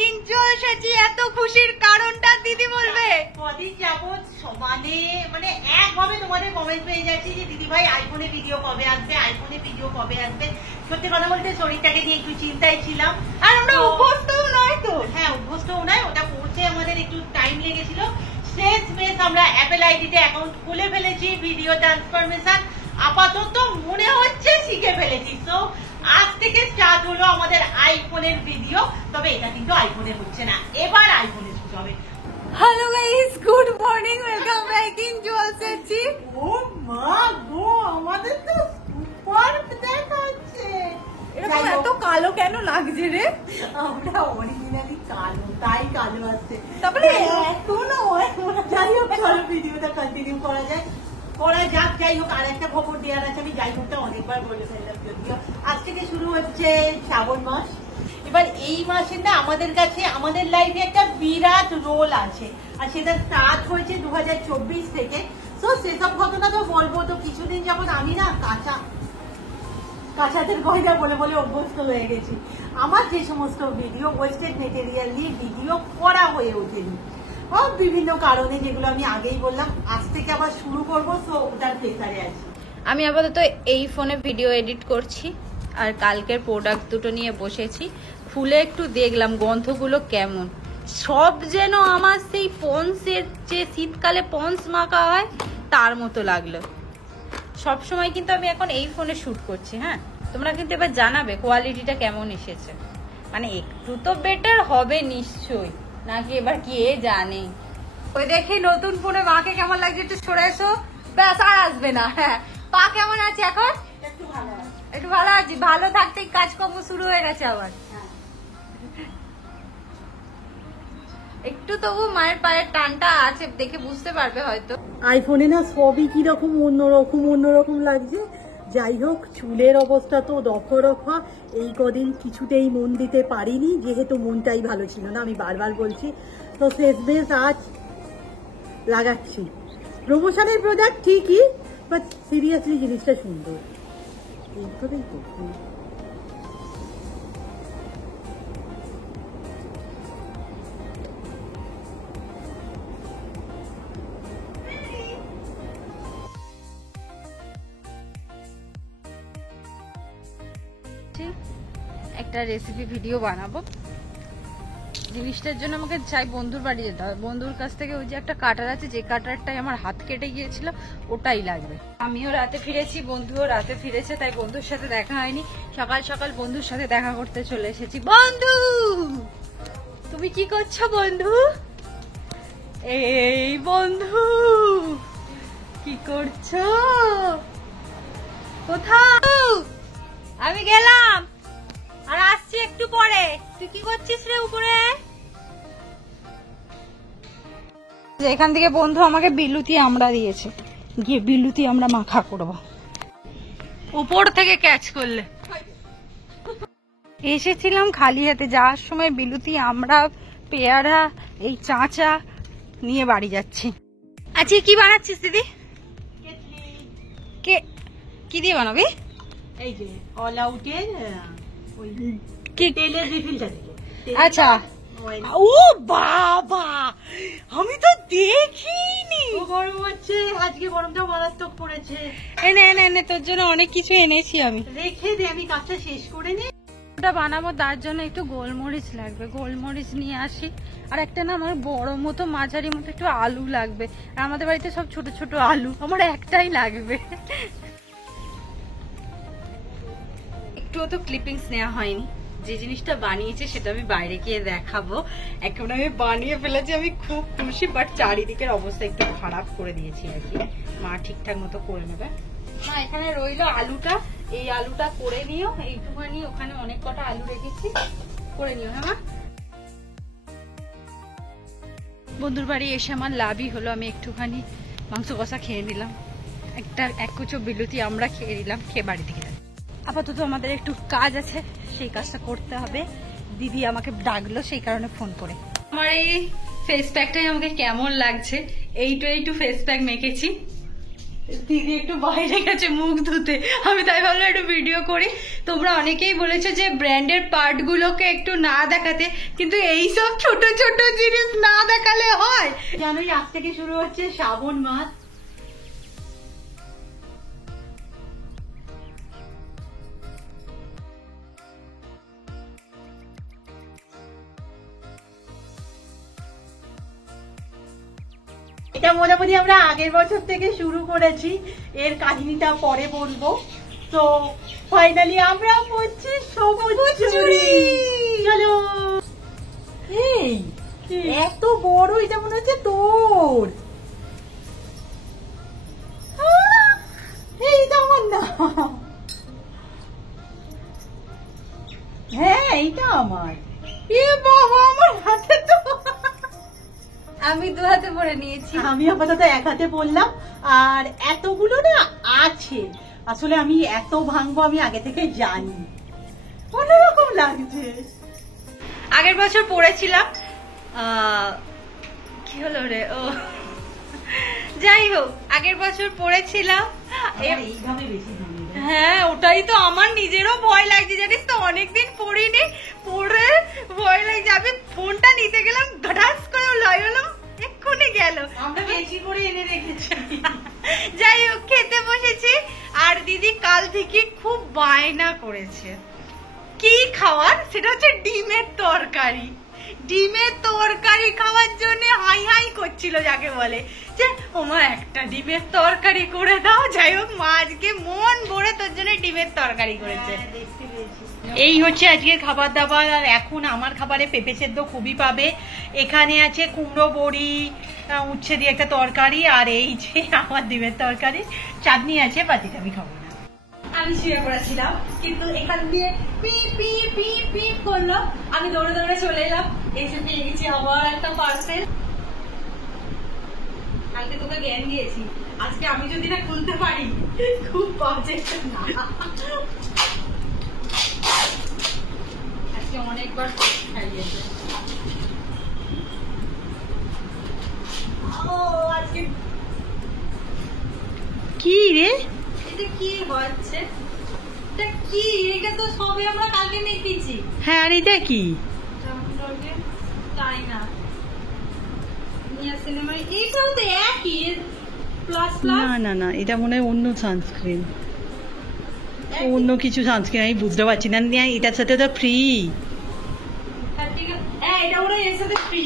কিন্তু এসেছি, এত খুশির কারণটা দিদি বলবে। কদিন যাবত সমানে মানে একভাবে তোমাদের কমেন্ট পেয়ে যাচ্ছি যে দিদি ভাই আইফোনে ভিডিও কবে আসবে, আইফোনে ভিডিও কবে আসবে। সত্যি কথা বলতে শরীরটাকে নিয়ে একটু চিন্তায় ছিলাম, আর আমরা অভ্যস্তও নয় তো। হ্যাঁ অভ্যস্তও নয়, ওটা পড়তে আমাদের একটু টাইম লেগেছিল। শেষমেশ আমরা অ্যাপেল আইডিতে অ্যাকাউন্ট খুলে ফেলেছি, ভিডিও ট্রান্সফরমেশন আপাতত মনে হচ্ছে শিখে ফেলেছি। তো আজ থেকে স্টার্ট হলো আমাদের আইফোনের ভিডিও, তবে এটা কিন্তু আইফোনে হচ্ছে না, এবার আইফোনে শুরু হবে। Hello guys, good morning, welcome back in জুয়েলসেছি। ও মা গো, আমাদের তো সুপার দেখাচ্ছে। এরকম এত কালো কেন লাগছে রে? আমরা অরিজিনালি কালো, তাই কালো আসছে। তারপরে এখনো যাই হোক, চলো ভিডিওটা কন্টিনিউ করা যাক। যাই হোক, আর একটা খবর দেওয়ার আছে, আমি যাই হোকটা অনেকবার বলে ফেললাম। যদিও আজ থেকে শুরু হচ্ছে শ্রাবণ মাস। এবার এই মাসে না আমাদের কাছে আমাদের লাইফে একটা বিরাট রোল আছে, আর সেটা স্টার্ট হয়েছে 2024 থেকে। তো সেসব ঘটনা তো বলবো। তো কিছুদিন যাবত আমি না কাঁচাদের গয়না বলে বলে অভ্যস্ত হয়ে গেছি। আমার যে সমস্ত ভিডিও ওয়েস্টেড মেটেরিয়াল নিয়ে ভিডিও করা হয়ে ওঠেনি বিভিন্ন কারণে, যেগুলো আমি আগেই বললাম। আজ থেকে আবার শুরু করবো, তো ওটার প্রেসারে আছি। আমি আপাতত এই ফোনে ভিডিও এডিট করছি, আর কালকের প্রোডাক্ট দুটো নিয়ে বসেছি। খুলে একটু দেখলাম গন্ধগুলো কেমন। সব যেন আমার সেই পন্সের যে শীতকালে পন্স মাখা হয় তার মতো লাগলো। সব সময় কিন্তু আমি এখন এই ফোনে শুট করছি। হ্যাঁ, তোমরা কিন্তু এবার জানাবে কোয়ালিটিটা কেমন এসেছে। মানে একটু তো বেটার হবে নিশ্চয়ই, নাকি এবার কে জানে। ওই দেখি নতুন ফোনে মাকে কেমন লাগছে, একটু সরে এসো, ব্যাস আর আসবে না। হ্যাঁ, পা কেমন আছে এখন? একটু ভালো আছে। একটু ভালো আছি, ভালো থাকতেই কাজকর্ম শুরু হয়ে গেছে আবার। একটু তবু মায়ের পায়ের টানটা আছে, দেখে বুঝতে পারবে হয়তো। আইফোনে না সবই কিরকম অন্যরকম লাগছে। যাই হোক, চুলের অবস্থা তো রফা। এই কদিন কিছুতেই মন দিতে পারিনি, যেহেতু মনটাই ভালো ছিল না, আমি বারবার বলছি। তো শেষমেশ আজ লাগাচ্ছি। প্রমোশনের প্রোডাক্ট ঠিকই, বাট সিরিয়াসলি জিনিসটা সুন্দর। এইভাবেই তো একটা রেসিপি ভিডিও বানাবো। জিনিসটার জন্য আমাকে চাই বন্ধুর বাড়ি যেতে হবে। বন্ধুর কাছ থেকে ওই যে একটা কাটার আছে, যে কাটারটাই আমার হাত কেটে গিয়েছিল, ওটাই লাগবে। আমিও রাতে ফিরেছি, বন্ধুও রাতে ফিরেছে, তাই বন্ধুর সাথে দেখা হয়নি। সকাল সকাল বন্ধুর সাথে দেখা করতে চলে এসেছি। বন্ধু, তুমি কি করছো বন্ধু? এই বন্ধু, কি করছো? কোথাও? আমি গেলাম আর আসছি একটু পরে। তুই কি করছিস রে উপরে? এখান থেকে বন্ধু আমাকে বিলুতি আমরা দিয়েছে, গিয়ে বিলুতি আমরা মাখা করব। উপর থেকে ক্যাচ করলে। এসেছিলাম খালি হাতে, যাওয়ার সময় বিলুতি আমরা, পেয়ারা, এই চাঁচা নিয়ে বাড়ি যাচ্ছি। আচ্ছা, কি বানাচ্ছিস দিদি? কি দিয়ে বানাবি? এই যে অল আউটের ওই তেলের রিফিলটা থেকে। আচ্ছা। ও বাবা, আমি তো দেখিনি। গরম হচ্ছে আজকে, গরমটা মারাত্মক পড়েছে। এনে তোর জন্য অনেক কিছু এনেছি আমি। রেখে দে, আমি কাজটা শেষ করে নি। ওটা বানাবো, তার জন্য একটু গোলমরিচ লাগবে। গোলমরিচ নিয়ে আসি। আর একটা না আমার বড় মতো মাঝারি মতো একটু আলু লাগবে। আর আমাদের বাড়িতে সব ছোট ছোট আলু, আমার একটাই লাগবে। একটুও তো ক্লিপিংস নেওয়া হয়নি। যে জিনিসটা বানিয়েছে সেটা আমি বাইরে গিয়ে দেখাবো। এখন আমি বানিয়ে ফেলেছি, আমি খুব খুশি, বাট চারিদিকের অবস্থা একটু খারাপ করে দিয়েছি আর কি। মা ঠিকঠাক মতো করে নেবে। মা, এখানে রইলো আলুটা, এই আলুটা করে নিও। এইটুখানি ওখানে অনেক কটা আলু রেখেছি, করে নিও। হ্যাঁ মা। বন্ধুর বাড়ি এসে আমার লাভই হলো, আমি একটুখানি মাংস কষা খেয়ে নিলাম, এক কুচো বিলুতি আমরা খেয়ে নিলাম, খেয়ে বাড়ি থেকে। আপাতত আমাদের একটু কাজ আছে, সেই কাজটা করতে হবে। দিদি আমাকে ডাকলো সেই কারণে ফোন করে। আমার এই ফেস প্যাকটাই আমাকে কেমন লাগছে। এইটু ফেস প্যাক মেখেছি, দিদি একটু বাইরে গেছে মুখ ধুতে, আমি তাই ভাবলাম একটু ভিডিও করি। তোমরা অনেকেই বলেছো যে ব্র্যান্ডের পার্ট গুলোকে একটু না দেখাতে, কিন্তু এইসব ছোট ছোট জিনিস না দেখালে হয়? জানোই আজ থেকে শুরু হচ্ছে শ্রাবণ মাস। এটা মোটামুটি আমরা আগের বছর থেকে শুরু করেছি, এর কাহিনীটা পরে বলবো। তো ফাইনালি আমরা পড়ছি সবুজ চুড়ি। চলো। এই এত বড়, এটা মনে হচ্ছে তোর। এইটা আমার না। হ্যাঁ এইটা আমার। এ বাবা, আমার হাতে তো। আমি 2 হাতে পরে নিয়েছি। আমি আপাতত 1 হাতে পড়লাম। আর এতগুলো না আছে, আসলে আমি এত ভাঙবো আমি আগে থেকে জানি। অন্যরকম লাগছে। আগের বছর পড়েছিলাম, কি হলো রে, ও যাই হোক, আগের বছর পড়েছিলাম। এইভাবে বেশি ভাঙবে। হ্যাঁ, ওটাই তো আমার নিজেরও ভয় লাগছে, জানিস তো, অনেকদিন পড়িনি, পড়ে ভয় লাগছে। আমি ফোনটা নিতে গেলাম, ঘাটাস করে লয় হলো, এক্ষুনি গেল। আমরা বেশি করে এনে রেখেছি। যাই হোক, খেতে বসেছি। আর দিদি কাল থেকে খুব বায়না করেছে কি খাওয়ার, সেটা হচ্ছে ডিমের তরকারি। ডিমের তরকারি খাওয়ার জন্য হাই হাই করছিল, যাকে বলে যে ওমা একটা ডিমের তরকারি করে দাও। যাই হোক, মা আজকে মন ভরে তোর জন্য ডিমের তরকারি করেছে। এই হচ্ছে আজকের খাবার দাবার। আর এখন আমার খাবারে পেঁপে সেদ্ধ খুবই পাবে। এখানে আছে কুমড়ো বড়ি, উচ্ছে দিয়ে একটা তরকারি, আর এই যে আমার ডিমের তরকারি, চাটনি আছে, বাটিটা আমি খাবো না। আমি শুয়ে পড়েছিলাম, কিন্তু এখান দিয়ে পি পি পি পি করলো। আমি দৌড়ে দৌড়ে চলে এলাম, এসে পেয়ে গেছি আবার একটা পার্সেল। কালকে তোকে জ্ঞান দিয়েছি, আজকে আমি যদি না খুলতে পারি খুব বাজে না। আজকে অনেকবার খাইয়েছে। ও আজকে কি রে, এটা কি হচ্ছে? এটা কি? এটা তো সবে আমরা কালকে নিতেছি। হ্যাঁ, আর এটা কি? তাই না, এইটাও তো একই প্লাস প্লাস। না না না, এটা মনে হয় অন্য সানস্ক্রিন, অন্য কিছু সানস্ক্রিন, আমি বুঝতে পারছি না। এটার সাথে তো ফ্রি। হ্যাঁ, এটা ওরা এর সাথে ফ্রি।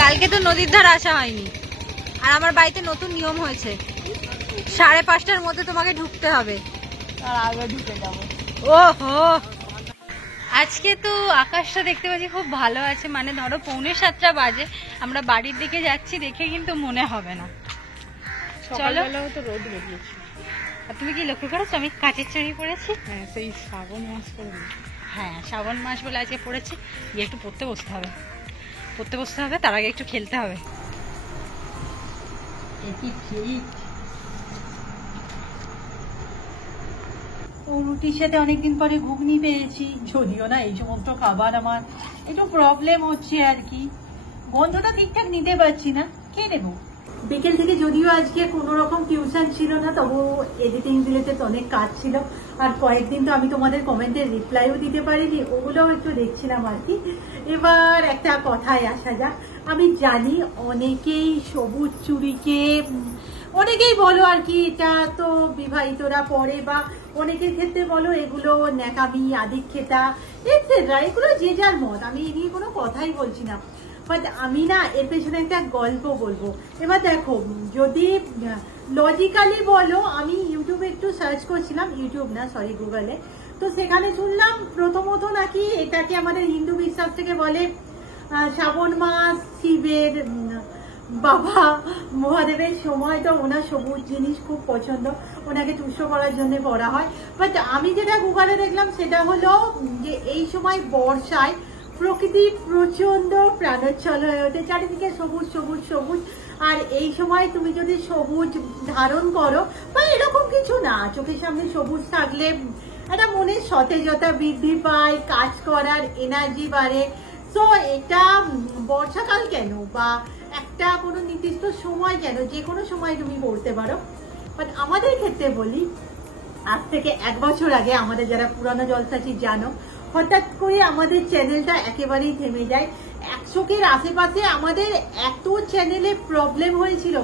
কালকে তো নদীর ধার আসা হয়নি, আর আমার বাড়িতে নতুন নিয়ম হয়েছে, 5:30টার মধ্যে তোমাকে ঢুকতে হবে। আর আগে ঢুকে যাবো। ওহো, আজকে তো আকাশটা দেখতে পাচ্ছি খুব ভালো আছে, মানে ধরো 6:45 বাজে, আমরা বাড়ির দিকে যাচ্ছি, দেখে কিন্তু মনে হবে না। চলো, তো রোদ বেরিয়েছে। আর তুমি কি লক্ষ্য করেছো আমি কাঁচের চড়ি পড়েছি? হ্যাঁ, সেই শ্রাবণ মাস করে। হ্যাঁ, শ্রাবণ মাস বলে আজকে পড়েছি। গিয়ে একটু পড়তে বসতে হবে, পড়তে বসতে হবে, তার আগে একটু খেলতে হবে। ও রুটির সাথে অনেকদিন পরে ঘুগনি পেয়েছি, যদিও না এই সমস্ত খাবার আমার একটু প্রবলেম হচ্ছে আর কি, গন্ধটা ঠিকঠাক নিতে পারছি না, খেয়ে নেবো। বিকেল থেকে যদিও আজকে কোনো রকম টিউশন ছিল না, তবু এডিটিং রিলেটেড অনেক কাজ ছিল। আর কয়েকদিন তো আমি তোমাদের কমেন্টের রিপ্লাইও দিতে পারিনি, ওগুলোও একটু দেখছিলাম আর কি। এবার একটা কথায় আসা যাক। আমি জানি অনেকেই সবুজ চুড়িকে অনেকেই বলো আর কি এটা তো বিবাহিতরা পরে, বা অনেকের ক্ষেত্রে বলো এগুলো ন্যাকামি, আদিক্ষেতা এটসেট্রা, এগুলো যে যার মত, আমি এ নিয়ে কোনো কথাই বলছি না। বাট আমি না এর পেছনে একটা গল্প বলবো। এবার দেখো, যদি লজিক্যালি বলো, আমি ইউটিউবে একটু সার্চ করছিলাম, ইউটিউব না সরি গুগলে, তো সেখানে শুনলাম প্রথমত নাকি এটাকে আমাদের হিন্দু বিশ্বাস থেকে বলে শ্রাবণ মাস শিবের বাবা মহাদেবের সময়, তো ওনার সবুজ জিনিস খুব পছন্দ, ওনাকে তুষ্ট করার জন্য পড়া হয়। বাট আমি যেটা গুগলে দেখলাম সেটা হলো যে এই সময় বর্ষায় প্রকৃতি প্রচন্ড প্রাণোচ্ছল হয়ে ওঠে, চারিদিকে সবুজ সবুজ সবুজ। আর এই সময় তুমি যদি সবুজ ধারণ করো, বা এরকম কিছু না, চোখের সামনে সবুজ থাকলে একটা মনের সতেজতা বৃদ্ধি পায়, কাজ করার এনার্জি বাড়ে। তো এটা বর্ষাকাল কেন, বা একটা একটা কোনো নির্দিষ্ট সময় কেন, যে কোনো সময় তুমি করতে পারো। বাট আমাদের ক্ষেত্রে বলি, আজ থেকে 1 বছর আগে আমাদের যারা পুরানো জলসাচি জানো, হঠাৎ করে আমাদের চ্যানেলটা একেবারেই থেমে যায়। 100-এর আশেপাশে আমাদের এত চ্যানেলে প্রবলেম হয়েছিল,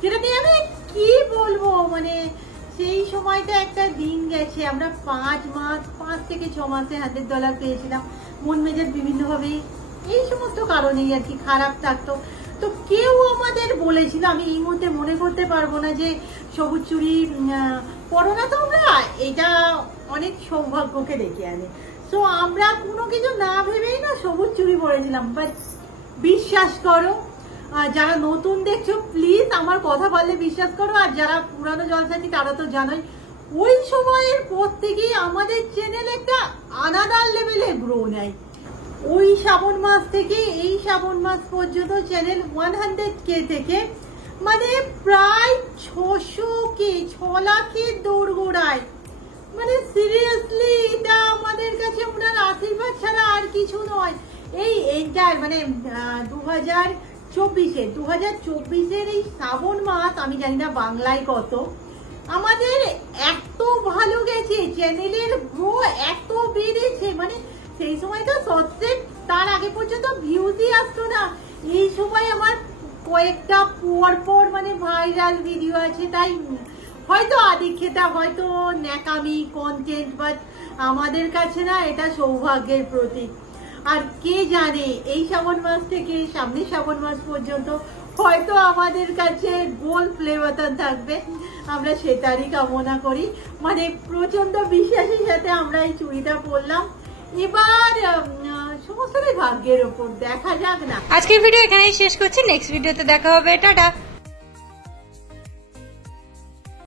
যেটা নিয়ে আমি কি বলবো, মানে সেই সময়টা একটা দিন গেছে। আমরা 5 থেকে 6 মাসে $100 পেয়েছিলাম। মন মেজাজ বিভিন্নভাবে এই সমস্ত কারণেই আর কি খারাপ থাকতো। তো কেউ আমাদের বলেছিল, আমি এই মুহূর্তে মনে করতে পারবো না, যে সবুজ চুড়ি পরো না তোমরা, এটা অনেক সৌভাগ্যকে ডেকে আনে। তো আমরা কোনো কিছু না ভেবেই না সবুজ চুড়ি পরেছিলাম। বাট বিশ্বাস করো, যারা নতুন দেখছো প্লিজ আমার কথা বললে বিশ্বাস করো, আর যারা পুরানো জলসাচি তারা তো জানোই, ওই সময়ের পর থেকেই আমাদের চ্যানেল একটা আলাদা লেভেলে গ্রো নেয়। ওই শ্রাবণ মাস থেকে এই শ্রাবণ মাস পর্যন্ত চ্যানেল 100K থেকে মানে প্রায় 600K, 6 লাখের দৌড়গোড়ায়। মানে সিরিয়াসলি এটা আমাদের কাছে ওনার আশীর্বাদ ছাড়া আর কিছু নয়। এই এন্টার মানে 2024-এর এই শ্রাবণ মাস, আমি জানি না বাংলায় কত, আমাদের এত ভালো গেছে, চ্যানেলের গ্রো এত বেড়েছে। মানে সেই সময় তো সত্যি তার আগে পর্যন্ত ভিউজই আসতো না। এই সময় আমার কয়েকটা পর মানে ভাইরাল ভিডিও আছে, তাই হয়তো আদিক্ষেতা, হয়তো ন্যাকামি কন্টেন্ট, বাট আমাদের কাছে না এটা সৌভাগ্যের প্রতীক। আর কে জানে এই শ্রাবণ মাস থেকে সামনে শ্রাবণ মাস পর্যন্ত হয়তো আমাদের কাছে গোল প্লে বাটন থাকবে, আমরা সেটারই কামনা করি। মানে প্রচন্ড বিশ্বাসের সাথে আমরা এই চুড়িটা পরলাম। এবার সমস্তটাই ভাগ্যের ওপর, দেখা যাক না। আজকের ভিডিও এখানেই শেষ করছি, নেক্সট ভিডিওতে দেখা হবে, টাটা।